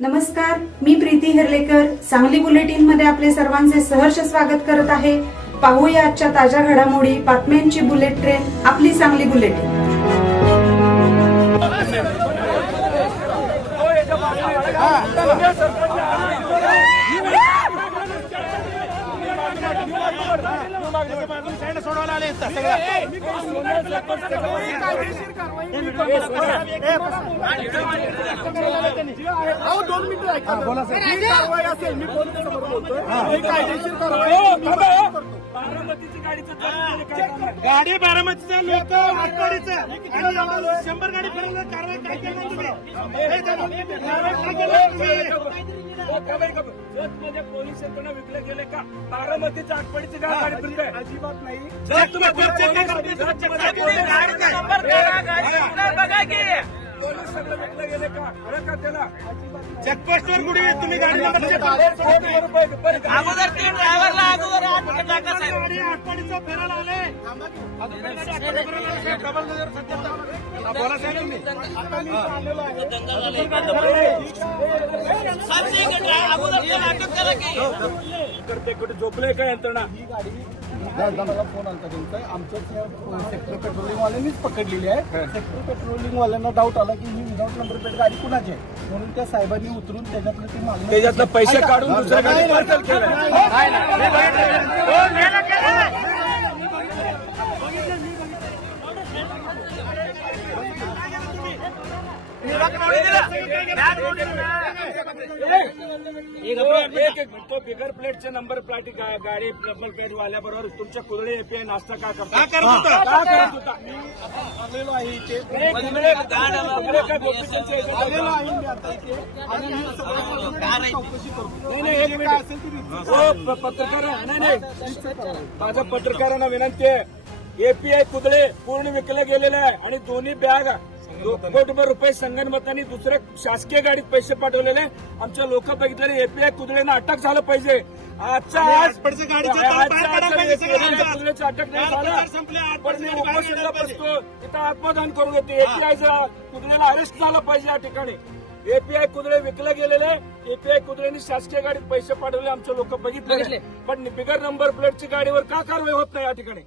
नमस्कार मी प्रीती हिरलेकर. सांगली बुलेटिनमध्ये आपले सर्वांचे सहर्ष स्वागत करत आहे. पाहूया आजच्या ताज्या घडामोडी बातम्यांची बुलेट ट्रेन आपली सांगली बुलेटिन. सोडवायला आले सगळं. अहो दोन मिनिटं ऐका बोला कारवाई असेल मी पोलिसांसमोर बोलतोय. ही. कायदेशीर कारवाई आहे. मी काय? करतो? गाडी बारामतीचं लोक आणि शंभर गाडी फिरवलं कारवाई काय केलं तुम्ही धरून कारवाई काय केलं तुम्ही मध्ये पोलीस यंत्रणा विकले गेले का? बारामतीच्या आठवडीची गाडी फिरते. अजिबात नाही? पोलीस सगळं विकले गेले का? अरे का त्याला? चेकपोस्टवर कुठे गाडी फिरायला आले बोला साहेब तुम्ही. झोपले का यंत्रणा ही गाडी मला फोन आलता त्यांचा आमच्याच सेक्टर पेट्रोलिंग वाल्यांनीच पकडलेली आहे सेक्टर पेट्रोलिंग वाल्यांना डाऊट आला की ही विदाऊट नंबर प्लेट गाडी कुणाची आहे म्हणून त्या साहेबांनी उतरून त्याच्यातलं ते मागणी त्याच्यातनं पैसे. काढून दुसऱ्या पार्सल केलं. तो बिगर प्लेटचे नंबर प्लेट गाडी नंबर प्लेट वाल्याबरोबर तुमच्या कुदळे एपीआय नाश्ता का करता का करत होता? आलेलो आहे इथे कुदळे आलेलो आहे मी आता इथे आणि मी चौकशी करतो नाही, एक मिनिट. काय असेल पत्रकार नाही नाही माझ्या पत्रकारांना विनंती आहे एपीआय कुदळे पूर्ण विकले गेलेले आहे आणि दोन्ही बॅग कोटभर रुपये संगणमताने दुसऱ्या शासकीय गाडीत पैसे पाठवलेले. आमच्या लोक बघितलेले एपीआय कुदळेनं अटक झालं पाहिजे. आजच्या आज. कुदळेचं अटक नाही झालं. पण मी. बसतो. आत्मदान करून येते. एपीआयचं कुदळेला अरेस्ट झालं पाहिजे या ठिकाणी. एपीआय कुदळे विकले गेलेले. एपीआय कुदळेनी शासकीय गाडीत पैसे पाठवले आमचे लोक बघितले. पण बिगर नंबर प्लेटची गाडीवर का कारवाई होत नाही या ठिकाणी!